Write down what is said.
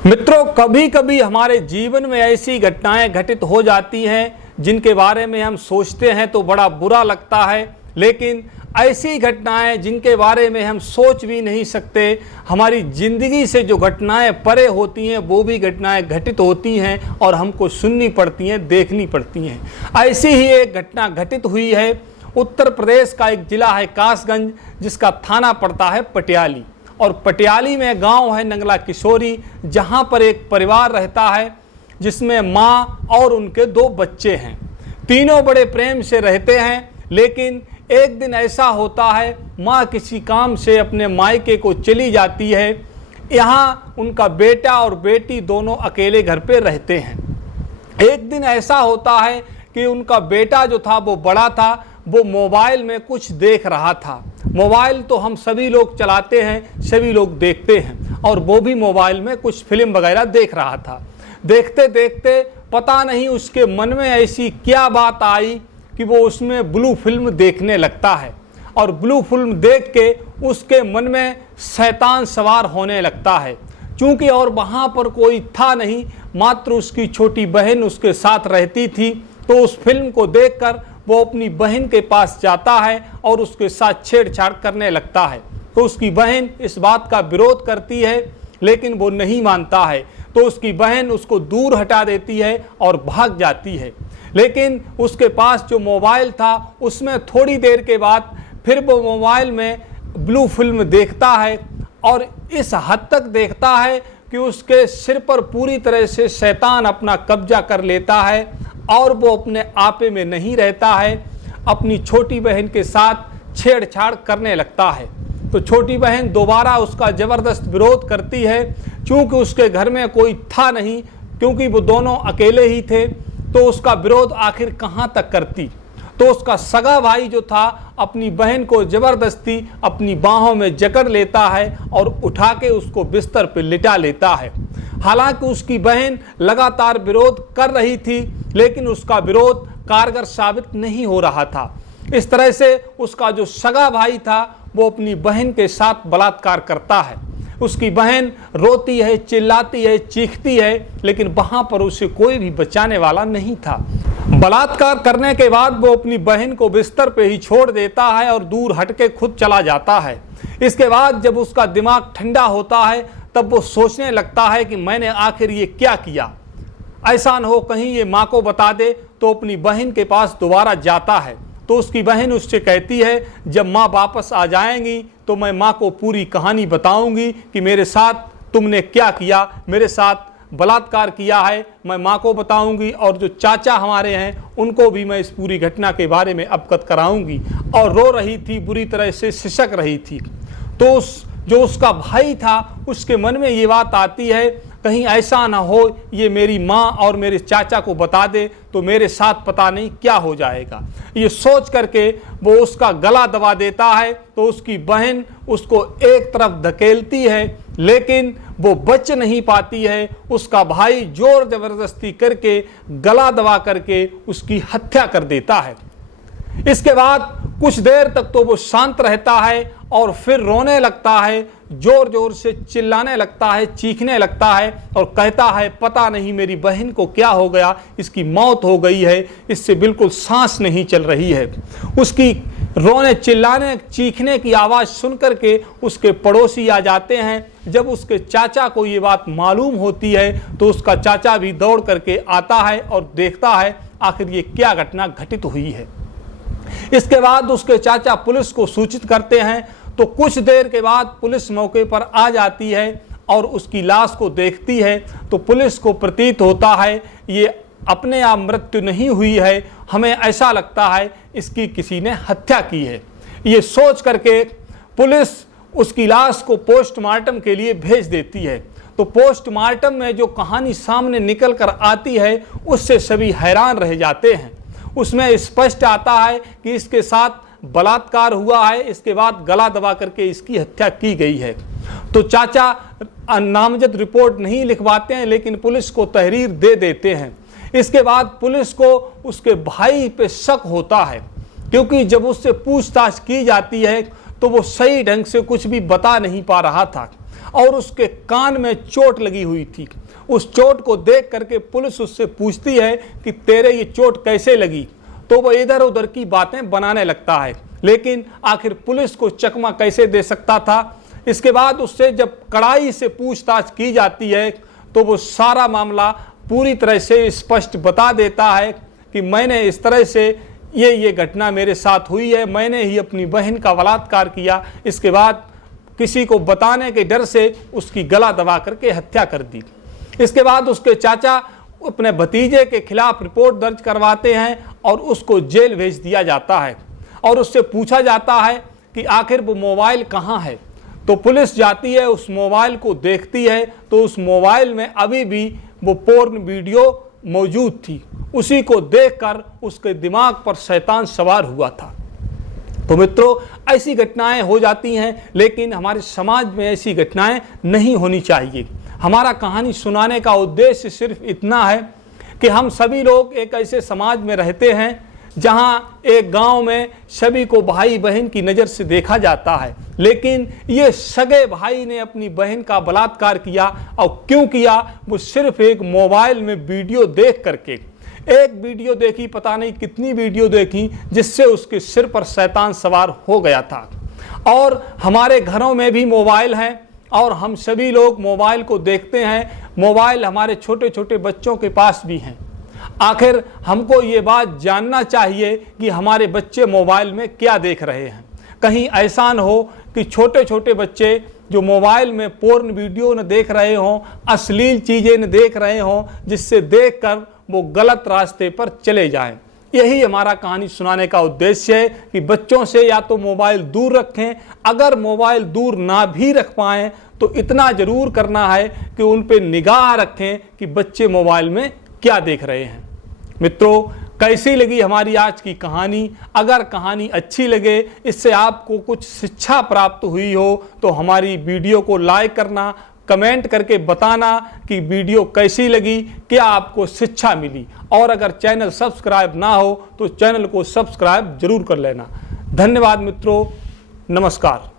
मित्रों, कभी कभी हमारे जीवन में ऐसी घटनाएं घटित हो जाती हैं जिनके बारे में हम सोचते हैं तो बड़ा बुरा लगता है, लेकिन ऐसी घटनाएं जिनके बारे में हम सोच भी नहीं सकते, हमारी ज़िंदगी से जो घटनाएं परे होती हैं वो भी घटनाएं घटित होती हैं और हमको सुननी पड़ती हैं, देखनी पड़ती हैं। ऐसी ही एक घटना घटित हुई है। उत्तर प्रदेश का एक ज़िला है कासगंज, जिसका थाना पड़ता है पटियाली, और पटियाली में गांव है नंगला किशोरी, जहां पर एक परिवार रहता है जिसमें मां और उनके 2 बच्चे हैं। तीनों बड़े प्रेम से रहते हैं, लेकिन एक दिन ऐसा होता है, मां किसी काम से अपने मायके को चली जाती है। यहाँ उनका बेटा और बेटी दोनों अकेले घर पे रहते हैं। एक दिन ऐसा होता है कि उनका बेटा जो था वो बड़ा था, वो मोबाइल में कुछ देख रहा था। मोबाइल तो हम सभी लोग चलाते हैं, सभी लोग देखते हैं, और वो भी मोबाइल में कुछ फिल्म वगैरह देख रहा था। देखते देखते पता नहीं उसके मन में ऐसी क्या बात आई कि वो उसमें ब्लू फिल्म देखने लगता है, और ब्लू फिल्म देख के उसके मन में शैतान सवार होने लगता है। चूँकि और वहाँ पर कोई था नहीं, मात्र उसकी छोटी बहन उसके साथ रहती थी, तो उस फिल्म को देखकर वो अपनी बहन के पास जाता है और उसके साथ छेड़छाड़ करने लगता है। तो उसकी बहन इस बात का विरोध करती है, लेकिन वो नहीं मानता है, तो उसकी बहन उसको दूर हटा देती है और भाग जाती है। लेकिन उसके पास जो मोबाइल था उसमें थोड़ी देर के बाद फिर वो मोबाइल में ब्लू फिल्म देखता है, और इस हद तक देखता है कि उसके सिर पर पूरी तरह से शैतान अपना कब्जा कर लेता है, और वो अपने आपे में नहीं रहता है, अपनी छोटी बहन के साथ छेड़छाड़ करने लगता है। तो छोटी बहन दोबारा उसका ज़बरदस्त विरोध करती है। चूँकि उसके घर में कोई था नहीं, क्योंकि वो दोनों अकेले ही थे, तो उसका विरोध आखिर कहाँ तक करती। तो उसका सगा भाई जो था अपनी बहन को ज़बरदस्ती अपनी बाहों में जकड़ लेता है और उठा के उसको बिस्तर पर लिटा लेता है। हालांकि उसकी बहन लगातार विरोध कर रही थी, लेकिन उसका विरोध कारगर साबित नहीं हो रहा था। इस तरह से उसका जो सगा भाई था वो अपनी बहन के साथ बलात्कार करता है। उसकी बहन रोती है, चिल्लाती है, चीखती है, लेकिन वहाँ पर उसे कोई भी बचाने वाला नहीं था। बलात्कार करने के बाद वो अपनी बहन को बिस्तर पे ही छोड़ देता है और दूर हटके खुद चला जाता है। इसके बाद जब उसका दिमाग ठंडा होता है, तब वो सोचने लगता है कि मैंने आखिर ये क्या किया। ऐसा न हो कहीं ये माँ को बता दे, तो अपनी बहन के पास दोबारा जाता है। तो उसकी बहन उससे कहती है, जब माँ वापस आ जाएंगी तो मैं माँ को पूरी कहानी बताऊंगी कि मेरे साथ तुमने क्या किया, मेरे साथ बलात्कार किया है, मैं माँ को बताऊंगी, और जो चाचा हमारे हैं उनको भी मैं इस पूरी घटना के बारे में अवगत कराऊंगी। और रो रही थी, बुरी तरह से सिसक रही थी। तो जो उसका भाई था उसके मन में ये बात आती है, कहीं ऐसा ना हो ये मेरी माँ और मेरे चाचा को बता दे तो मेरे साथ पता नहीं क्या हो जाएगा। ये सोच करके वो उसका गला दबा देता है। तो उसकी बहन उसको एक तरफ धकेलती है, लेकिन वो बच नहीं पाती है। उसका भाई जोर जबरदस्ती करके गला दबा करके उसकी हत्या कर देता है। इसके बाद कुछ देर तक तो वो शांत रहता है और फिर रोने लगता है, जोर जोर से चिल्लाने लगता है, चीखने लगता है और कहता है, पता नहीं मेरी बहन को क्या हो गया, इसकी मौत हो गई है, इससे बिल्कुल सांस नहीं चल रही है। उसकी रोने चिल्लाने चीखने की आवाज़ सुन करके उसके पड़ोसी आ जाते हैं। जब उसके चाचा को ये बात मालूम होती है तो उसका चाचा भी दौड़ करके आता है और देखता है आखिर ये क्या घटना घटित हुई है। इसके बाद उसके चाचा पुलिस को सूचित करते हैं। तो कुछ देर के बाद पुलिस मौके पर आ जाती है और उसकी लाश को देखती है। तो पुलिस को प्रतीत होता है ये अपने आप मृत्यु नहीं हुई है, हमें ऐसा लगता है इसकी किसी ने हत्या की है। ये सोच करके पुलिस उसकी लाश को पोस्टमार्टम के लिए भेज देती है। तो पोस्टमार्टम में जो कहानी सामने निकल कर आती है उससे सभी हैरान रह जाते हैं। उसमें स्पष्ट आता है कि इसके साथ बलात्कार हुआ है, इसके बाद गला दबा करके इसकी हत्या की गई है। तो चाचा नामजद रिपोर्ट नहीं लिखवाते हैं, लेकिन पुलिस को तहरीर दे देते हैं। इसके बाद पुलिस को उसके भाई पे शक होता है, क्योंकि जब उससे पूछताछ की जाती है तो वो सही ढंग से कुछ भी बता नहीं पा रहा था। और उसके कान में चोट लगी हुई थी। उस चोट को देख करके पुलिस उससे पूछती है कि तेरे ये चोट कैसे लगी, तो वो इधर उधर की बातें बनाने लगता है। लेकिन आखिर पुलिस को चकमा कैसे दे सकता था। इसके बाद उससे जब कड़ाई से पूछताछ की जाती है तो वो सारा मामला पूरी तरह से स्पष्ट बता देता है कि मैंने इस तरह से ये घटना मेरे साथ हुई है, मैंने ही अपनी बहन का बलात्कार किया। इसके बाद किसी को बताने के डर से उसकी गला दबा करके हत्या कर दी। इसके बाद उसके चाचा अपने भतीजे के खिलाफ रिपोर्ट दर्ज करवाते हैं और उसको जेल भेज दिया जाता है और उससे पूछा जाता है कि आखिर वो मोबाइल कहाँ है। तो पुलिस जाती है, उस मोबाइल को देखती है तो उस मोबाइल में अभी भी वो पोर्न वीडियो मौजूद थी। उसी को देखकर उसके दिमाग पर शैतान सवार हुआ था। तो मित्रों, ऐसी घटनाएं हो जाती हैं, लेकिन हमारे समाज में ऐसी घटनाएं नहीं होनी चाहिए। हमारा कहानी सुनाने का उद्देश्य सिर्फ इतना है कि हम सभी लोग एक ऐसे समाज में रहते हैं जहां एक गांव में सभी को भाई बहन की नज़र से देखा जाता है, लेकिन ये सगे भाई ने अपनी बहन का बलात्कार किया। और क्यों किया? वो सिर्फ एक मोबाइल में वीडियो देख करके। एक वीडियो देखी, पता नहीं कितनी वीडियो देखी, जिससे उसके सिर पर शैतान सवार हो गया था। और हमारे घरों में भी मोबाइल हैं और हम सभी लोग मोबाइल को देखते हैं। मोबाइल हमारे छोटे छोटे बच्चों के पास भी हैं। आखिर हमको ये बात जानना चाहिए कि हमारे बच्चे मोबाइल में क्या देख रहे हैं। कहीं ऐसा न हो कि छोटे छोटे बच्चे जो मोबाइल में पोर्न वीडियो न देख रहे हों, अश्लील चीज़ें न देख रहे हों, जिससे देखकर वो गलत रास्ते पर चले जाएं। यही हमारा कहानी सुनाने का उद्देश्य है कि बच्चों से या तो मोबाइल दूर रखें, अगर मोबाइल दूर ना भी रख पाएँ तो इतना ज़रूर करना है कि उन पर निगाह रखें कि बच्चे मोबाइल में क्या देख रहे हैं। मित्रों, कैसी लगी हमारी आज की कहानी? अगर कहानी अच्छी लगे, इससे आपको कुछ शिक्षा प्राप्त हुई हो, तो हमारी वीडियो को लाइक करना, कमेंट करके बताना कि वीडियो कैसी लगी, क्या आपको शिक्षा मिली। और अगर चैनल सब्सक्राइब ना हो तो चैनल को सब्सक्राइब जरूर कर लेना। धन्यवाद मित्रों, नमस्कार।